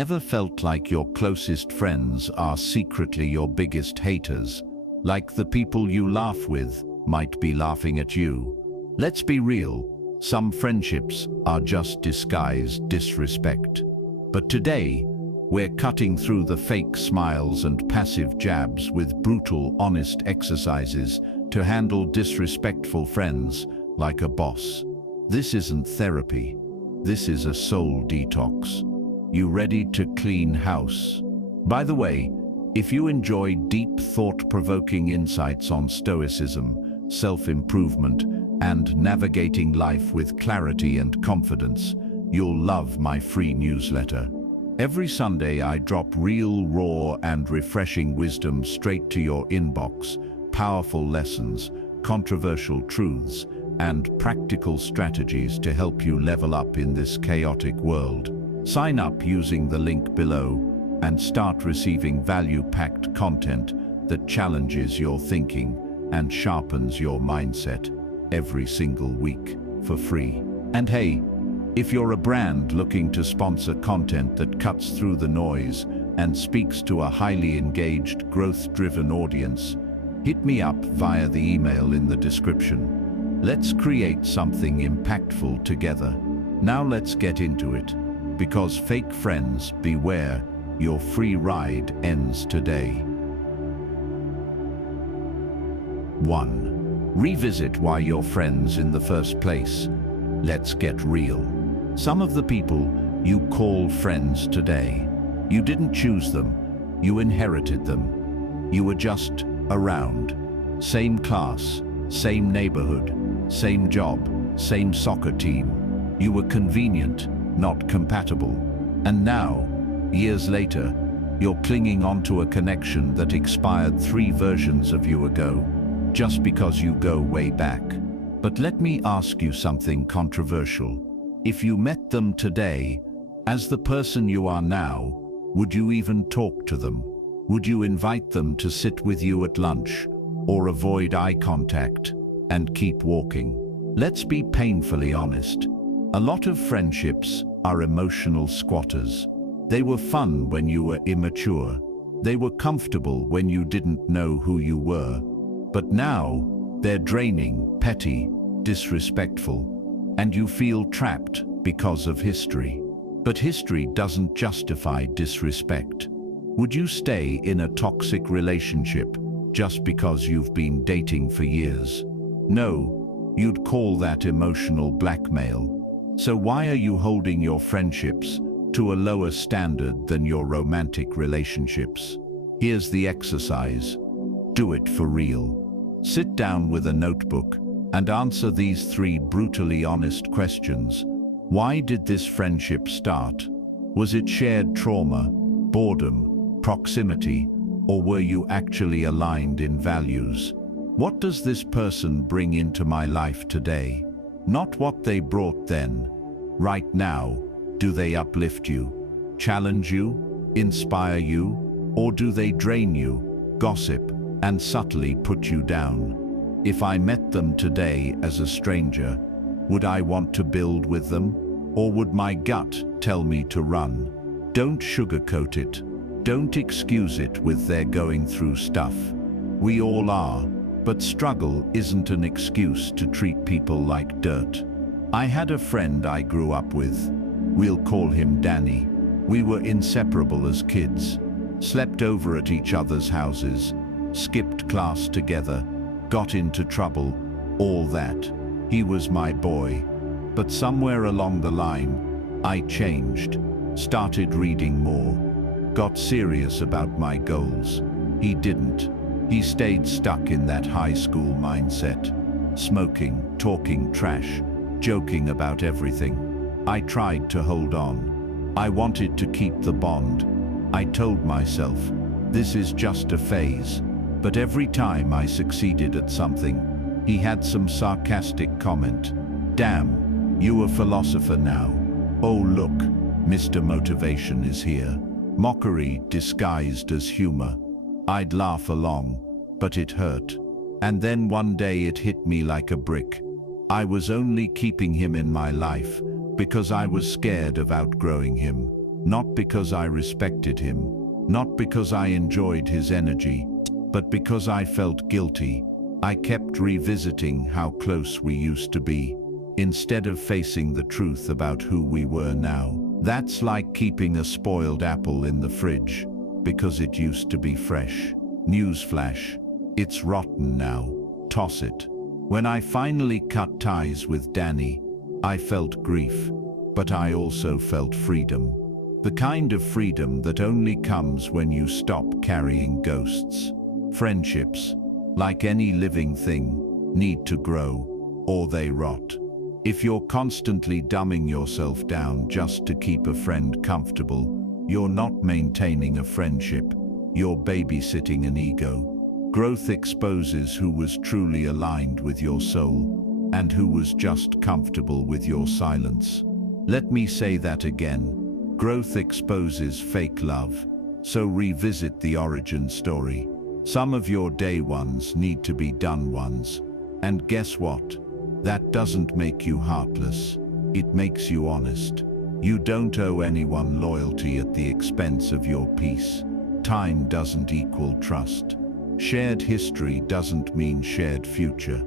Ever felt like your closest friends are secretly your biggest haters? Like the people you laugh with might be laughing at you? Let's be real, some friendships are just disguised disrespect. But today, we're cutting through the fake smiles and passive jabs with brutal, honest exercises to handle disrespectful friends like a boss. This isn't therapy. This is a soul detox. You ready to clean house? By the way, if you enjoy deep, thought-provoking insights on Stoicism, self-improvement, and navigating life with clarity and confidence, you'll love my free newsletter. Every Sunday I drop real, raw, and refreshing wisdom straight to your inbox, powerful lessons, controversial truths, and practical strategies to help you level up in this chaotic world. Sign up using the link below and start receiving value-packed content that challenges your thinking and sharpens your mindset every single week for free. And hey, if you're a brand looking to sponsor content that cuts through the noise and speaks to a highly engaged, growth-driven audience, hit me up via the email in the description. Let's create something impactful together. Now let's get into it, because fake friends, beware, your free ride ends today. 1. Revisit why you're friends in the first place. Let's get real. Some of the people you call friends today, you didn't choose them, you inherited them. You were just around. Same class, same neighborhood, same job, same soccer team. You were convenient, not compatible. And now, years later, you're clinging onto a connection that expired 3 versions of you ago, just because you go way back. But let me ask you something controversial. If you met them today, as the person you are now, would you even talk to them? Would you invite them to sit with you at lunch, or avoid eye contact and keep walking? Let's be painfully honest. A lot of friendships are emotional squatters. They were fun when you were immature. They were comfortable when you didn't know who you were. But now, they're draining, petty, disrespectful, and you feel trapped because of history. But history doesn't justify disrespect. Would you stay in a toxic relationship just because you've been dating for years? No, you'd call that emotional blackmail. So why are you holding your friendships to a lower standard than your romantic relationships? Here's the exercise. Do it for real. Sit down with a notebook and answer these 3 brutally honest questions. Why did this friendship start? Was it shared trauma, boredom, proximity, or were you actually aligned in values? What does this person bring into my life today? Not what they brought then. Right now, do they uplift you, challenge you, inspire you, or do they drain you, gossip, and subtly put you down? If I met them today as a stranger, would I want to build with them, or would my gut tell me to run? Don't sugarcoat it. Don't excuse it with their going through stuff. We all are, but struggle isn't an excuse to treat people like dirt. I had a friend I grew up with. We'll call him Danny. We were inseparable as kids, slept over at each other's houses, skipped class together, got into trouble, all that. He was my boy. But somewhere along the line, I changed, started reading more, got serious about my goals. He didn't. He stayed stuck in that high school mindset, smoking, talking trash, joking about everything. I tried to hold on. I wanted to keep the bond. I told myself, this is just a phase. But every time I succeeded at something, he had some sarcastic comment. Damn, you a philosopher now. Oh look, Mr. Motivation is here. Mockery disguised as humor. I'd laugh along, but it hurt. And then one day it hit me like a brick. I was only keeping him in my life because I was scared of outgrowing him. Not because I respected him, not because I enjoyed his energy, but because I felt guilty. I kept revisiting how close we used to be, instead of facing the truth about who we were now. That's like keeping a spoiled apple in the fridge, because it used to be fresh. Newsflash, it's rotten now. Toss it. When I finally cut ties with Danny, I felt grief, but I also felt freedom. The kind of freedom that only comes when you stop carrying ghosts. Friendships, like any living thing, need to grow, or they rot. If you're constantly dumbing yourself down just to keep a friend comfortable, you're not maintaining a friendship, you're babysitting an ego. Growth exposes who was truly aligned with your soul, and who was just comfortable with your silence. Let me say that again. Growth exposes fake love, so revisit the origin story. Some of your day ones need to be done ones. And guess what? That doesn't make you heartless. It makes you honest. You don't owe anyone loyalty at the expense of your peace. Time doesn't equal trust. Shared history doesn't mean shared future.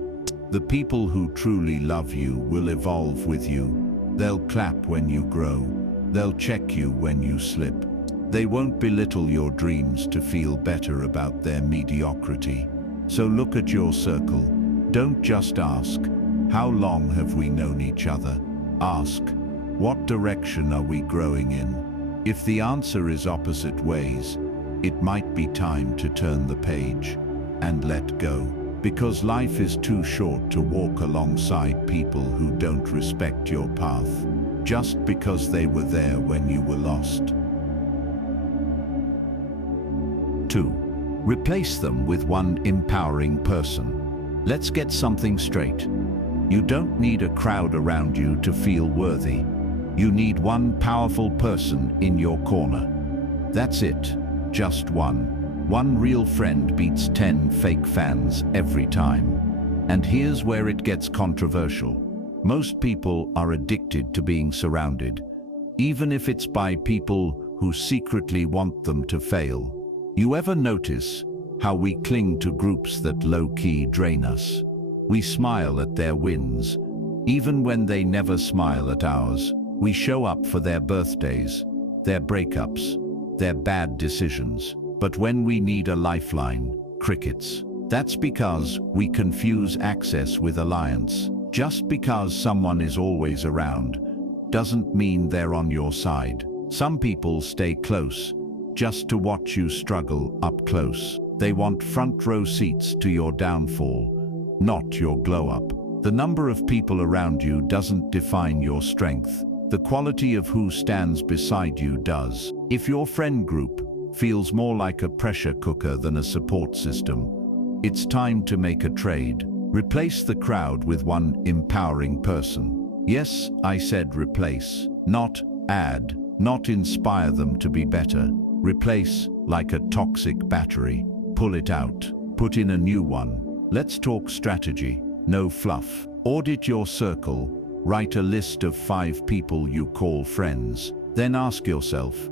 The people who truly love you will evolve with you. They'll clap when you grow. They'll check you when you slip. They won't belittle your dreams to feel better about their mediocrity. So look at your circle. Don't just ask, how long have we known each other? Ask, what direction are we growing in? If the answer is opposite ways, it might be time to turn the page and let go. Because life is too short to walk alongside people who don't respect your path, just because they were there when you were lost. 2. Replace them with one empowering person. Let's get something straight. You don't need a crowd around you to feel worthy. You need one powerful person in your corner. That's it, just one. One real friend beats 10 fake fans every time. And here's where it gets controversial. Most people are addicted to being surrounded, even if it's by people who secretly want them to fail. You ever notice how we cling to groups that low-key drain us? We smile at their wins, even when they never smile at ours. We show up for their birthdays, their breakups, their bad decisions. But when we need a lifeline, crickets. That's because we confuse access with alliance. Just because someone is always around doesn't mean they're on your side. Some people stay close just to watch you struggle up close. They want front row seats to your downfall, not your glow up. The number of people around you doesn't define your strength. The quality of who stands beside you does. If your friend group feels more like a pressure cooker than a support system, it's time to make a trade. Replace the crowd with one empowering person. Yes, I said replace, not add, not inspire them to be better. Replace like a toxic battery. Pull it out, put in a new one. Let's talk strategy, no fluff. Audit your circle, write a list of 5 people you call friends. Then ask yourself,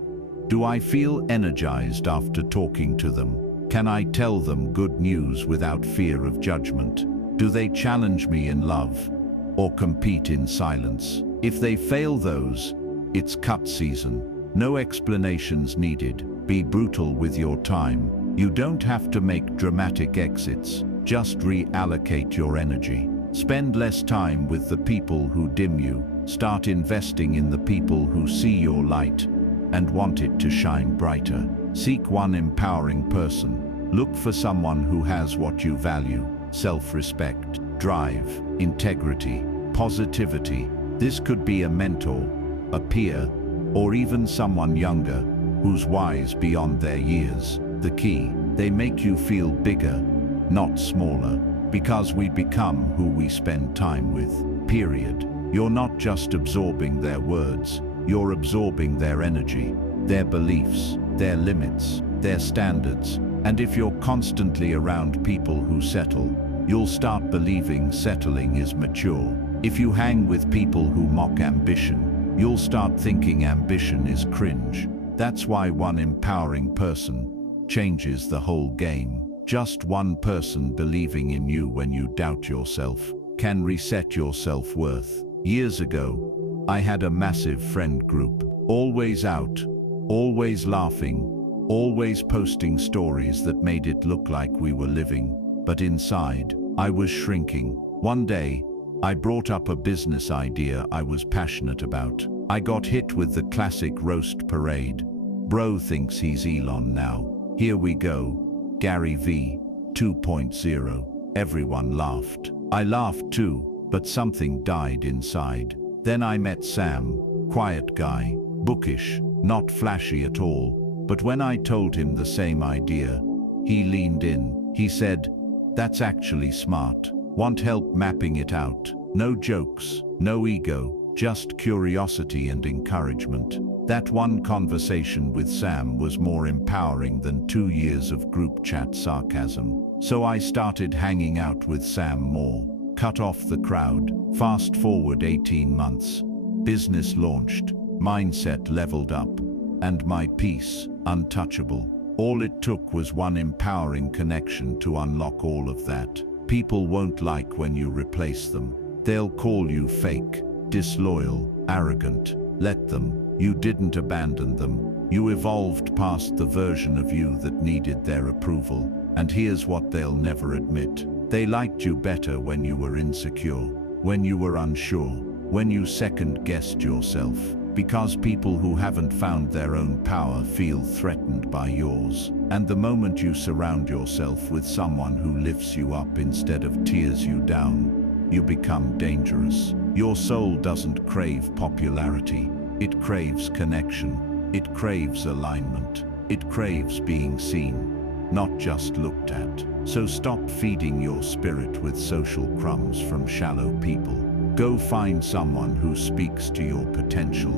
do I feel energized after talking to them? Can I tell them good news without fear of judgment? Do they challenge me in love or compete in silence? If they fail those, it's cut season. No explanations needed. Be brutal with your time. You don't have to make dramatic exits. Just reallocate your energy. Spend less time with the people who dim you. Start investing in the people who see your light and want it to shine brighter. Seek one empowering person. Look for someone who has what you value: self-respect, drive, integrity, positivity. This could be a mentor, a peer, or even someone younger who's wise beyond their years. The key, they make you feel bigger, not smaller, because we become who we spend time with, period. You're not just absorbing their words, you're absorbing their energy, their beliefs, their limits, their standards. And if you're constantly around people who settle, you'll start believing settling is mature. If you hang with people who mock ambition, you'll start thinking ambition is cringe. That's why one empowering person changes the whole game. Just one person believing in you when you doubt yourself can reset your self-worth. Years ago, I had a massive friend group, always out, always laughing, always posting stories that made it look like we were living. But inside, I was shrinking. One day, I brought up a business idea I was passionate about. I got hit with the classic roast parade. Bro thinks he's Elon now. Here we go. Gary V. 2.0. Everyone laughed. I laughed too, but something died inside. Then I met Sam, quiet guy, bookish, not flashy at all. But when I told him the same idea, he leaned in. He said, "That's actually smart. Want help mapping it out?" No jokes, no ego, just curiosity and encouragement. That one conversation with Sam was more empowering than 2 years of group chat sarcasm. So I started hanging out with Sam more. Cut off the crowd. Fast forward 18 months. Business launched. Mindset leveled up. And my peace, untouchable. All it took was one empowering connection to unlock all of that. People won't like when you replace them. They'll call you fake, disloyal, arrogant. Let them. You didn't abandon them. You evolved past the version of you that needed their approval. And here's what they'll never admit. They liked you better when you were insecure, when you were unsure, when you second-guessed yourself. Because people who haven't found their own power feel threatened by yours. And the moment you surround yourself with someone who lifts you up instead of tears you down, you become dangerous. Your soul doesn't crave popularity. It craves connection. It craves alignment. It craves being seen, not just looked at. So stop feeding your spirit with social crumbs from shallow people. Go find someone who speaks to your potential,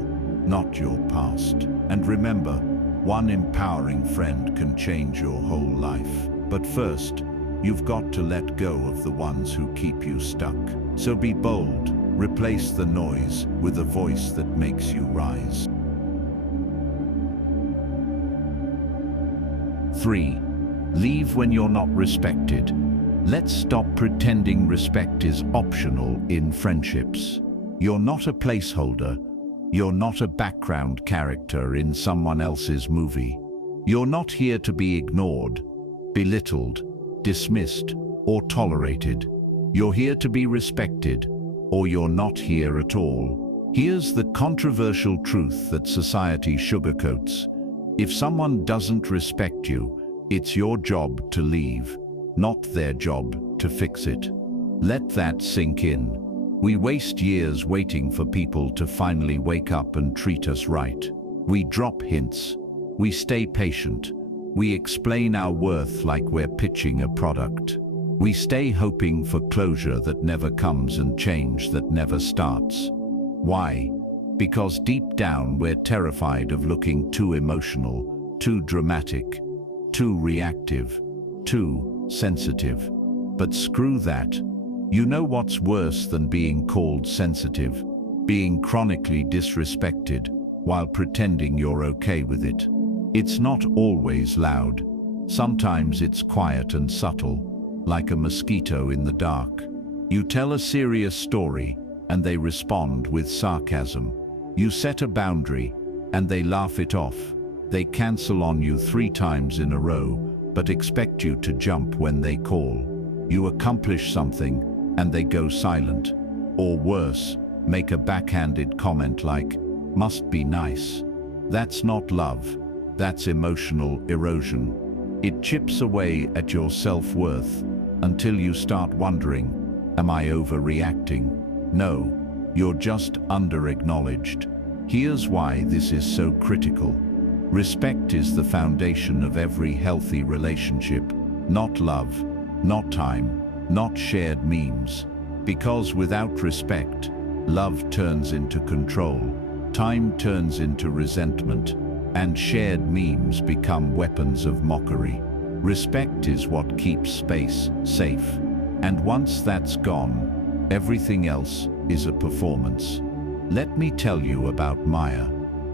not your past. And remember, one empowering friend can change your whole life. But first, you've got to let go of the ones who keep you stuck. So be bold. Replace the noise with a voice that makes you rise. 3. Leave when you're not respected. Let's stop pretending respect is optional in friendships. You're not a placeholder. You're not a background character in someone else's movie. You're not here to be ignored, belittled, dismissed, or tolerated. You're here to be respected, or you're not here at all. Here's the controversial truth that society sugarcoats. If someone doesn't respect you, it's your job to leave, not their job to fix it. Let that sink in. We waste years waiting for people to finally wake up and treat us right. We drop hints. We stay patient. We explain our worth like we're pitching a product. We stay hoping for closure that never comes and change that never starts. Why? Because deep down we're terrified of looking too emotional, too dramatic, too reactive, too sensitive. But screw that. You know what's worse than being called sensitive? Being chronically disrespected while pretending you're okay with it. It's not always loud. Sometimes it's quiet and subtle, like a mosquito in the dark. You tell a serious story and they respond with sarcasm. You set a boundary and they laugh it off. They cancel on you 3 times in a row, but expect you to jump when they call. You accomplish something and they go silent. Or worse, make a backhanded comment like, "Must be nice." That's not love. That's emotional erosion. It chips away at your self-worth until you start wondering, am I overreacting? No, you're just under-acknowledged. Here's why this is so critical. Respect is the foundation of every healthy relationship, not love, not time, not shared memes. Because without respect, love turns into control, time turns into resentment, and shared memes become weapons of mockery. Respect is what keeps space safe. And once that's gone, everything else is a performance. Let me tell you about Maya.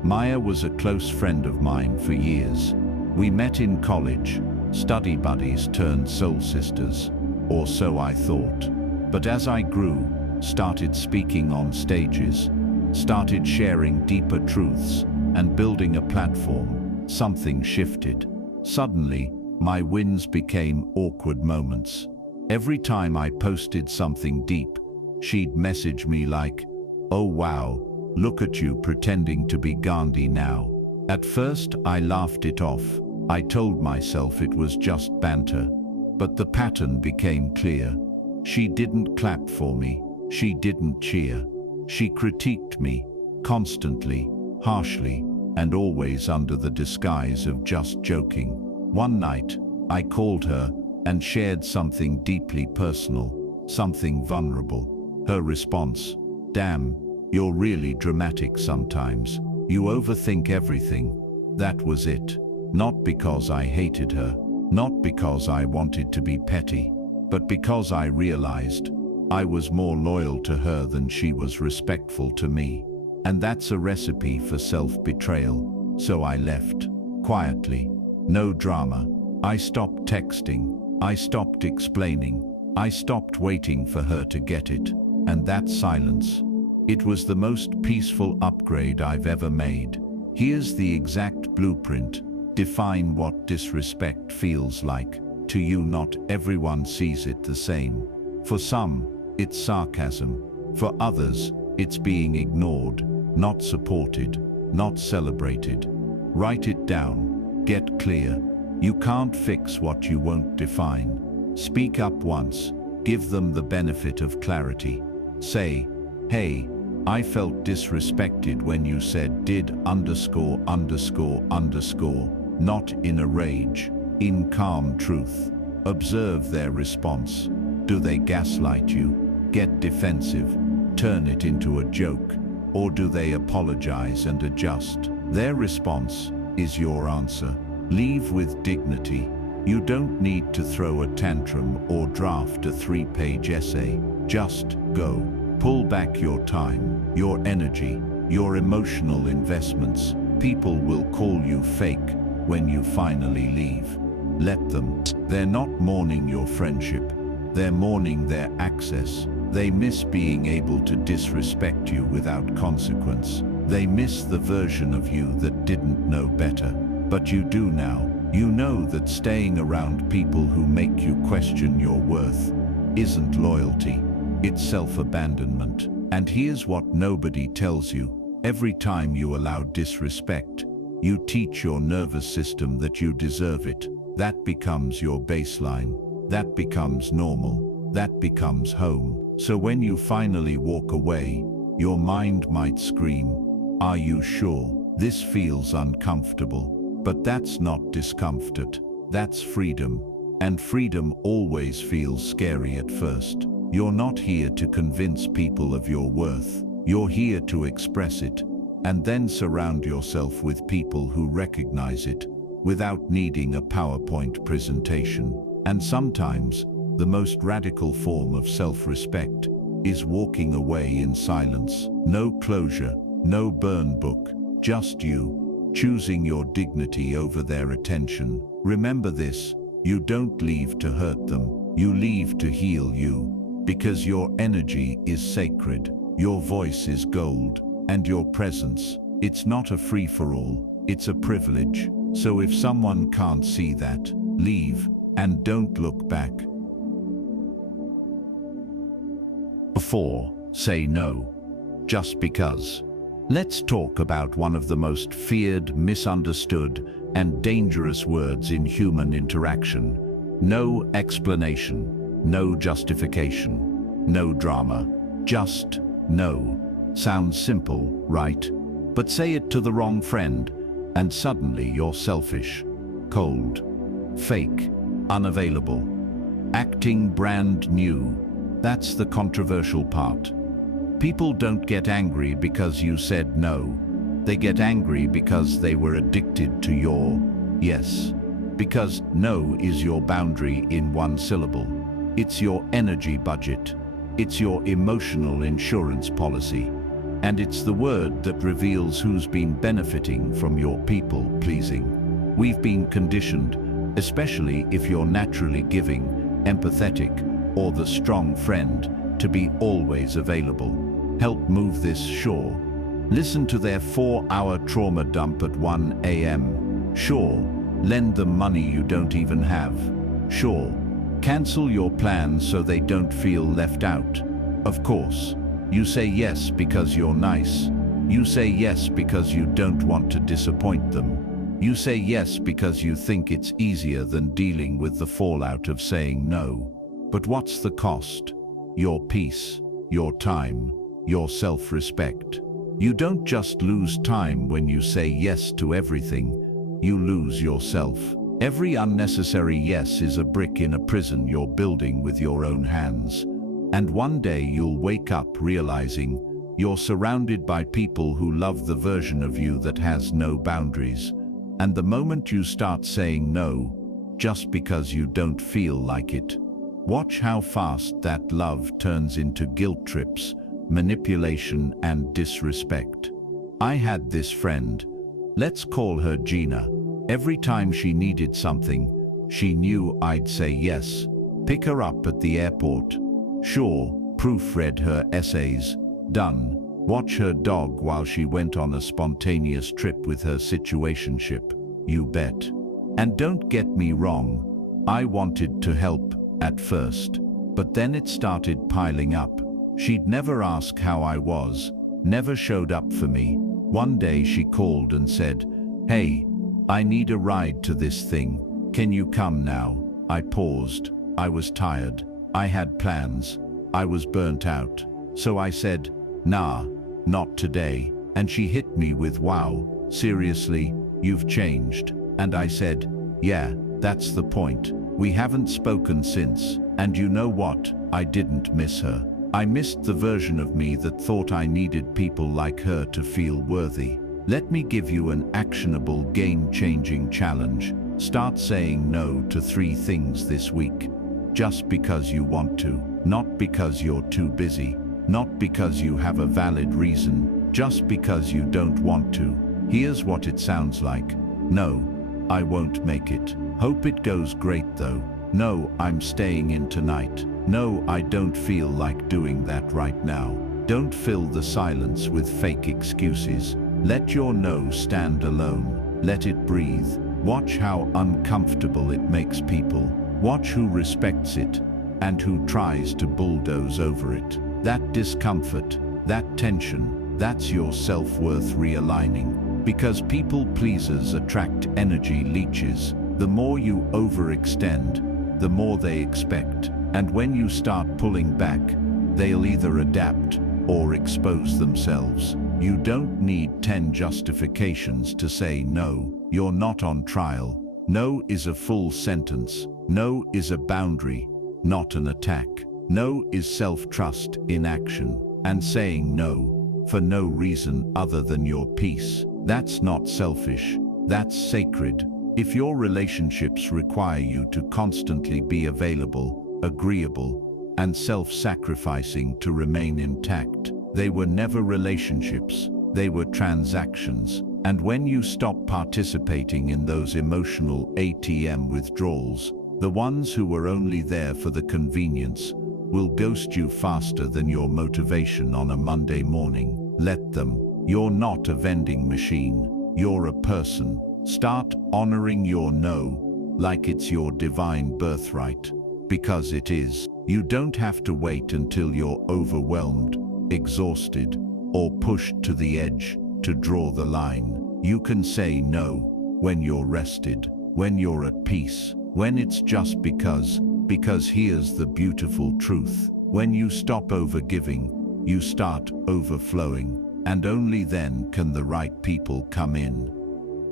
Maya was a close friend of mine for years. We met in college, study buddies turned soul sisters, or so I thought. But as I grew, started speaking on stages, started sharing deeper truths, and building a platform, something shifted. Suddenly, my wins became awkward moments. Every time I posted something deep, she'd message me like, "Oh wow, look at you pretending to be Gandhi now." At first, I laughed it off. I told myself it was just banter. But the pattern became clear. She didn't clap for me. She didn't cheer. She critiqued me, constantly, harshly, and always under the disguise of just joking. One night, I called her and shared something deeply personal, something vulnerable. Her response, "Damn, you're really dramatic sometimes. You overthink everything." That was it. Not because I hated her, not because I wanted to be petty, but because I realized I was more loyal to her than she was respectful to me. And that's a recipe for self-betrayal. So I left, quietly. No drama. I stopped texting. I stopped explaining. I stopped waiting for her to get it. And that silence, it was the most peaceful upgrade I've ever made. Here's the exact blueprint. Define what disrespect feels like. To you, not everyone sees it the same. For some, it's sarcasm. For others, it's being ignored, not supported, not celebrated. Write it down. Get clear. You can't fix what you won't define. Speak up once. Give them the benefit of clarity. Say, "Hey, I felt disrespected when you said did underscore underscore underscore," not in a rage, in calm truth. Observe their response. Do they gaslight you, get defensive, turn it into a joke, or do they apologize and adjust? Their response is your answer. Leave with dignity. You don't need to throw a tantrum or draft a 3-page essay. Just go. Pull back your time, your energy, your emotional investments. People will call you fake when you finally leave. Let them. They're not mourning your friendship. They're mourning their access. They miss being able to disrespect you without consequence. They miss the version of you that didn't know better. But you do now. You know that staying around people who make you question your worth isn't loyalty. It's self-abandonment. And here's what nobody tells you. Every time you allow disrespect, you teach your nervous system that you deserve it. That becomes your baseline. That becomes normal. That becomes home. So when you finally walk away, your mind might scream, "Are you sure? This feels uncomfortable." But that's not discomfort. That's freedom. And freedom always feels scary at first. You're not here to convince people of your worth. You're here to express it. And then surround yourself with people who recognize it without needing a PowerPoint presentation. And sometimes, the most radical form of self-respect is walking away in silence. No closure, no burn book, just you. Choosing your dignity over their attention. Remember this, you don't leave to hurt them, you leave to heal you. Because your energy is sacred, your voice is gold, and your presence, it's not a free-for-all, it's a privilege. So if someone can't see that, leave, and don't look back. 4. Say no. Just because. Let's talk about one of the most feared, misunderstood, and dangerous words in human interaction. No explanation, no justification, no drama, just no. Sounds simple, right? But say it to the wrong friend, and suddenly you're selfish, cold, fake, unavailable, acting brand new. That's the controversial part. People don't get angry because you said no. They get angry because they were addicted to your yes. Because no is your boundary in one syllable. It's your energy budget. It's your emotional insurance policy. And it's the word that reveals who's been benefiting from your people-pleasing. We've been conditioned, especially if you're naturally giving, empathetic, or the strong friend, to be always available. Help move this sure. Listen to their 4-hour trauma dump at 1 a.m. Sure. Lend them money you don't even have. Sure. Cancel your plans so they don't feel left out. Of course. You say yes because you're nice. You say yes because you don't want to disappoint them. You say yes because you think it's easier than dealing with the fallout of saying no. But what's the cost? Your peace, your time, your self-respect. You don't just lose time when you say yes to everything, you lose yourself. Every unnecessary yes is a brick in a prison you're building with your own hands. And one day you'll wake up realizing you're surrounded by people who love the version of you that has no boundaries. And the moment you start saying no, just because you don't feel like it, watch how fast that love turns into guilt trips, manipulation, and disrespect. I had this friend, let's call her Gina. Every time she needed something, she knew I'd say yes. Pick her up at the airport. Sure. Proofread her essays. Done. Watch her dog while she went on a spontaneous trip with her situationship. You bet. And don't get me wrong, I wanted to help at first, but then it started piling up. She'd never ask how I was, never showed up for me. One day she called and said, "Hey, I need a ride to this thing. Can you come now?" I paused. I was tired. I had plans. I was burnt out. So I said, "Nah, not today." And she hit me with, "Wow, seriously, you've changed." And I said, "Yeah, that's the point. We haven't spoken since." And you know what? I didn't miss her. I missed the version of me that thought I needed people like her to feel worthy. Let me give you an actionable, game-changing challenge. Start saying no to 3 things this week. Just because you want to, not because you're too busy, not because you have a valid reason, just because you don't want to. Here's what it sounds like. No, I won't make it. Hope it goes great though. No, I'm staying in tonight. No, I don't feel like doing that right now. Don't fill the silence with fake excuses. Let your no stand alone. Let it breathe. Watch how uncomfortable it makes people. Watch who respects it and who tries to bulldoze over it. That discomfort, that tension, that's your self-worth realigning. Because people pleasers attract energy leeches. The more you overextend, the more they expect. And when you start pulling back, they'll either adapt or expose themselves. You don't need 10 justifications to say no. You're not on trial. No is a full sentence. No is a boundary, not an attack. No is self-trust in action. And saying no for no reason other than your peace. That's not selfish. That's sacred. If your relationships require you to constantly be available, agreeable, and self-sacrificing to remain intact, they were never relationships. They were transactions. And when you stop participating in those emotional ATM withdrawals, the ones who were only there for the convenience will ghost you faster than your motivation on a Monday morning. Let them. You're not a vending machine. You're a person. Start honoring your no like it's your divine birthright, because it is. You don't have to wait until you're overwhelmed, exhausted, or pushed to the edge to draw the line. You can say no when you're rested, when you're at peace, when it's just because here's the beautiful truth. When you stop overgiving, you start overflowing, and only then can the right people come in.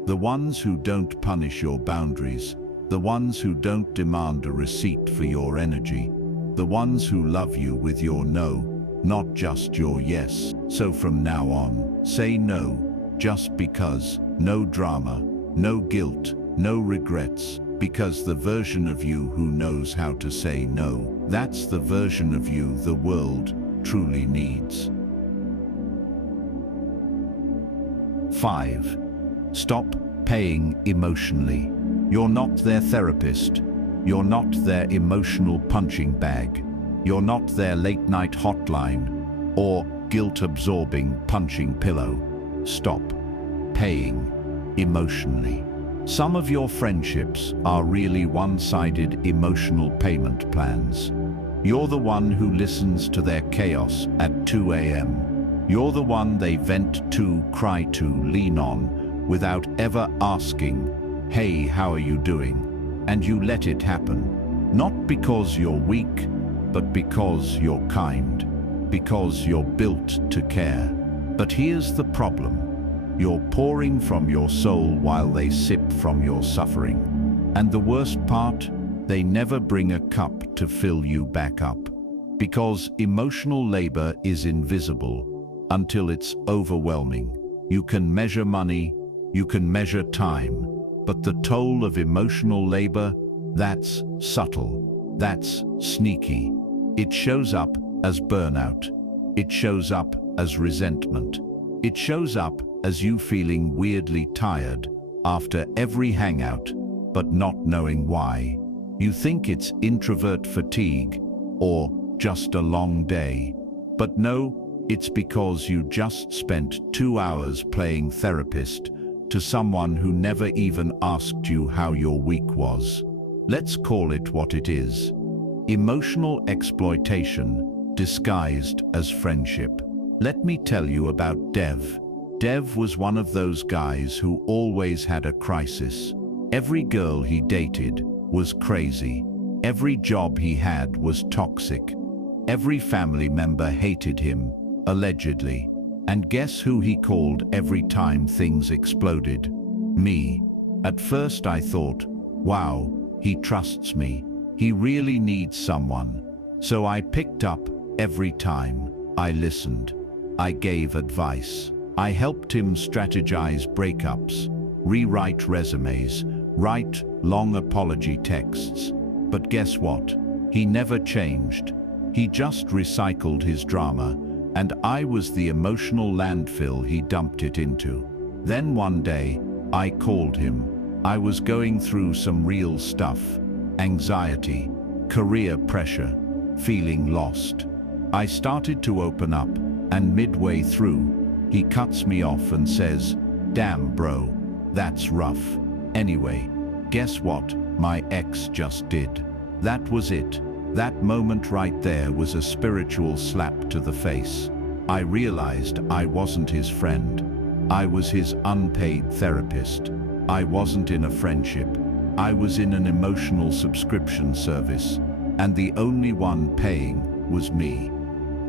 The ones who don't punish your boundaries, the ones who don't demand a receipt for your energy, the ones who love you with your no, not just your yes. So from now on, say no, just because. No drama, no guilt, no regrets, because the version of you who knows how to say no, that's the version of you the world truly needs. 5. Stop paying emotionally. You're not their therapist. You're not their emotional punching bag. You're not their late-night hotline or guilt-absorbing punching pillow. Stop paying emotionally. Some of your friendships are really one-sided emotional payment plans. You're the one who listens to their chaos at 2 a.m. You're the one they vent to, cry to, lean on, without ever asking, "Hey, how are you doing?" And you let it happen. Not because you're weak, but because you're kind. Because you're built to care. But here's the problem. You're pouring from your soul while they sip from your suffering. And the worst part, they never bring a cup to fill you back up. Because emotional labor is invisible until it's overwhelming. You can measure money, you can measure time, but the toll of emotional labor, that's subtle, that's sneaky. It shows up as burnout. It shows up as resentment. It shows up as you feeling weirdly tired after every hangout, but not knowing why. You think it's introvert fatigue or just a long day. But no, it's because you just spent 2 hours playing therapist to someone who never even asked you how your week was. Let's call it what it is. Emotional exploitation disguised as friendship. Let me tell you about Dev. Dev was one of those guys who always had a crisis. Every girl he dated was crazy. Every job he had was toxic. Every family member hated him, allegedly. And guess who he called every time things exploded? Me. At first I thought, wow, he trusts me. He really needs someone. So I picked up every time. I listened. I gave advice. I helped him strategize breakups, rewrite resumes, write long apology texts. But guess what? He never changed. He just recycled his drama, and I was the emotional landfill he dumped it into. Then one day, I called him. I was going through some real stuff. Anxiety, career pressure, feeling lost. I started to open up, and midway through, he cuts me off and says, "Damn bro, that's rough. Anyway, guess what my ex just did?" That was it. That moment right there was a spiritual slap to the face. I realized I wasn't his friend. I was his unpaid therapist. I wasn't in a friendship. I was in an emotional subscription service, and the only one paying was me.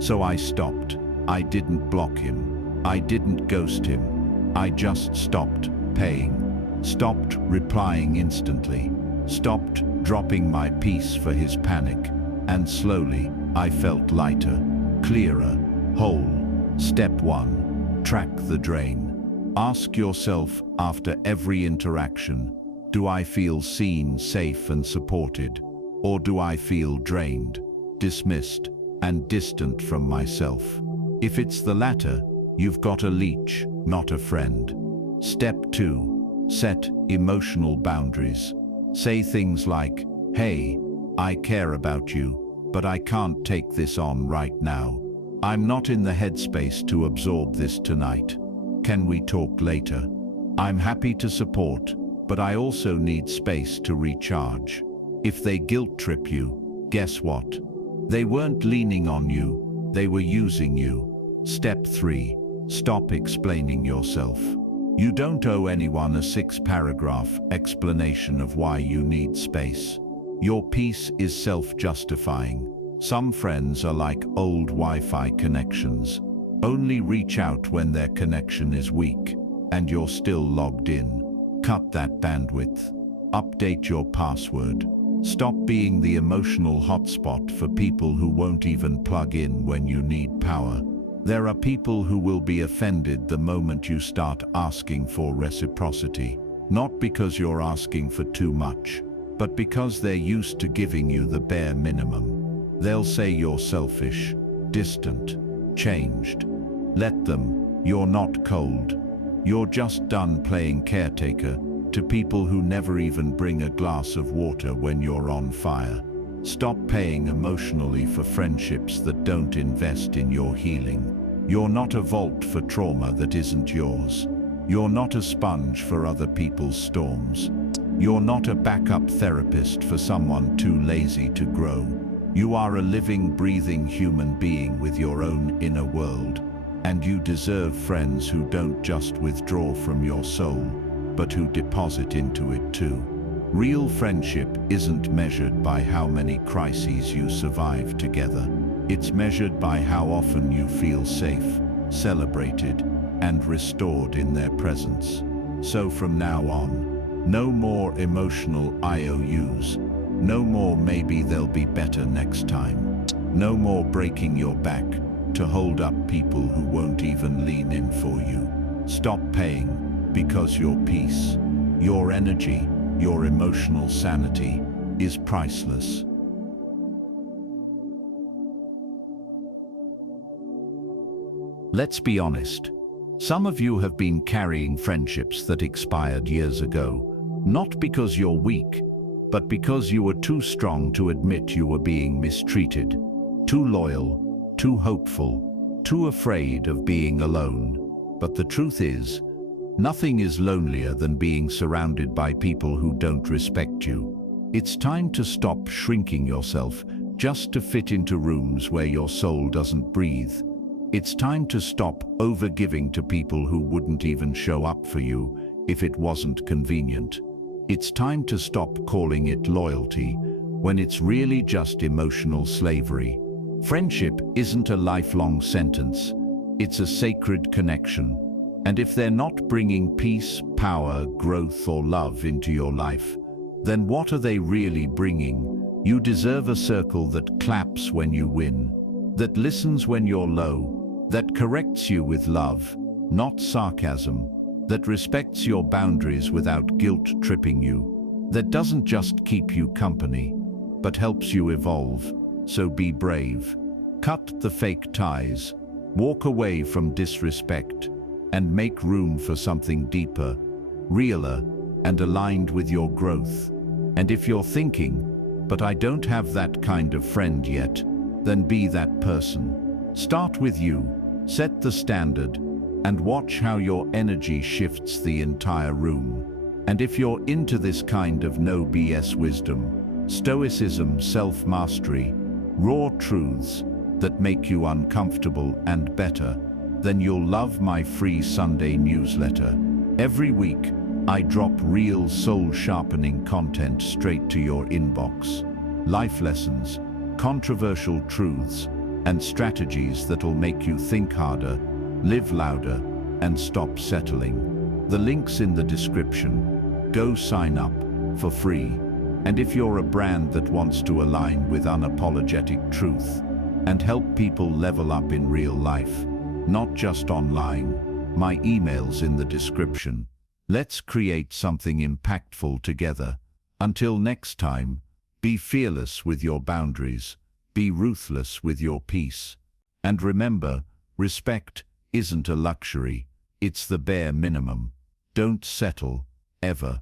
So I stopped. I didn't block him. I didn't ghost him. I just stopped paying. Stopped replying instantly. Stopped dropping my piece for his panic. And slowly, I felt lighter, clearer, whole. Step 1. Track the drain. Ask yourself after every interaction, do I feel seen, safe and supported? Or do I feel drained, dismissed, and distant from myself? If it's the latter, you've got a leech, not a friend. Step 2. Set emotional boundaries. Say things like, "Hey, I care about you, but I can't take this on right now. I'm not in the headspace to absorb this tonight. Can we talk later? I'm happy to support, but I also need space to recharge." If they guilt trip you, guess what? They weren't leaning on you, they were using you. Step 3. Stop explaining yourself. You don't owe anyone a 6-paragraph explanation of why you need space. Your peace is self-justifying. Some friends are like old Wi-Fi connections. Only reach out when their connection is weak, and you're still logged in. Cut that bandwidth. Update your password. Stop being the emotional hotspot for people who won't even plug in when you need power. There are people who will be offended the moment you start asking for reciprocity. Not because you're asking for too much, but because they're used to giving you the bare minimum. They'll say you're selfish, distant, changed. Let them. You're not cold. You're just done playing caretaker to people who never even bring a glass of water when you're on fire. Stop paying emotionally for friendships that don't invest in your healing. You're not a vault for trauma that isn't yours. You're not a sponge for other people's storms. You're not a backup therapist for someone too lazy to grow. You are a living, breathing human being with your own inner world. And you deserve friends who don't just withdraw from your soul, but who deposit into it too. Real friendship isn't measured by how many crises you survive together. It's measured by how often you feel safe, celebrated, and restored in their presence. So from now on, no more emotional IOUs. No more maybe they'll be better next time. No more breaking your back to hold up people who won't even lean in for you. Stop paying because your peace, your energy, your emotional sanity is priceless. Let's be honest. Some of you have been carrying friendships that expired years ago, not because you're weak, but because you were too strong to admit you were being mistreated, too loyal, too hopeful, too afraid of being alone. But the truth is, nothing is lonelier than being surrounded by people who don't respect you. It's time to stop shrinking yourself just to fit into rooms where your soul doesn't breathe. It's time to stop overgiving to people who wouldn't even show up for you if it wasn't convenient. It's time to stop calling it loyalty when it's really just emotional slavery. Friendship isn't a lifelong sentence. It's a sacred connection. And if they're not bringing peace, power, growth, or love into your life, then what are they really bringing? You deserve a circle that claps when you win, that listens when you're low, that corrects you with love, not sarcasm, that respects your boundaries without guilt-tripping you, that doesn't just keep you company, but helps you evolve. So be brave. Cut the fake ties. Walk away from disrespect and make room for something deeper, realer, and aligned with your growth. And if you're thinking, but I don't have that kind of friend yet, then be that person. Start with you, set the standard, and watch how your energy shifts the entire room. And if you're into this kind of no BS wisdom, stoicism, self-mastery, raw truths that make you uncomfortable and better, then you'll love my free Sunday newsletter. Every week, I drop real soul-sharpening content straight to your inbox. Life lessons, controversial truths, and strategies that'll make you think harder, live louder, and stop settling. The link's in the description. Go sign up for free. And if you're a brand that wants to align with unapologetic truth and help people level up in real life, not just online, my email's in the description. Let's create something impactful together. Until next time, be fearless with your boundaries, be ruthless with your peace. And remember, respect isn't a luxury, it's the bare minimum. Don't settle, ever.